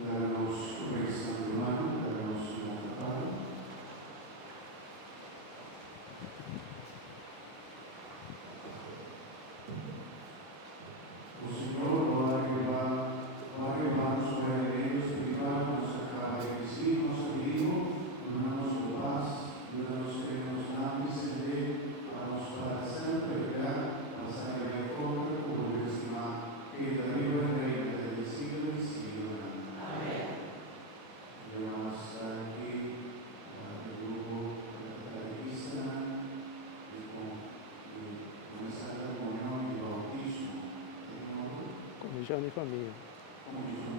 Daremos correção de mano, daremos vontade. O Senhor vai levar-nos para a igreja espiritual, nossa casa de si, nosso amigo, dando-nos paz, dando-nos que nos dá discernir a nossa Pai Santo, pegar, passar a vida contra, por estimar, que da viva reina del siglo de siglo. Amém. Vamos estar aqui no grupo catequista e começar a comunhão de bautismo. Comunhão de família. Amém.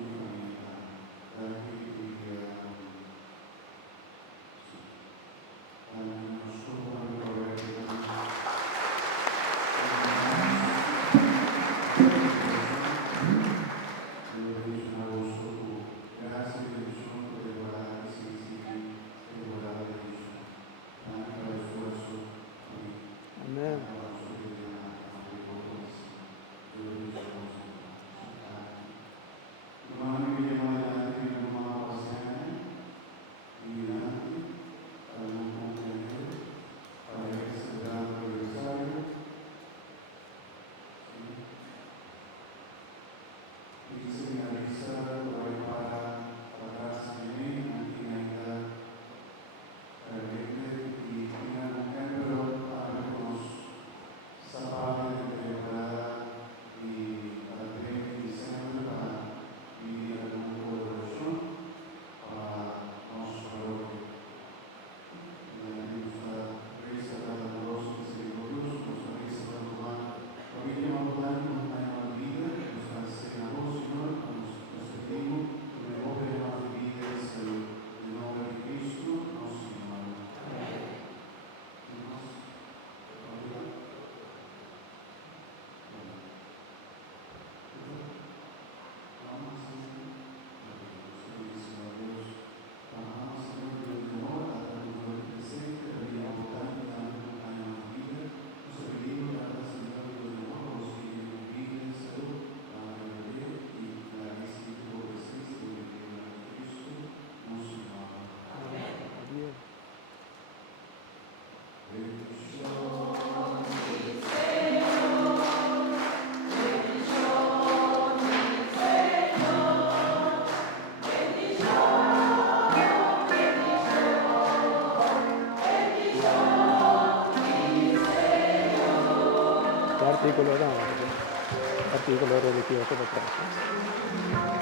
Articolo religioso da pratica.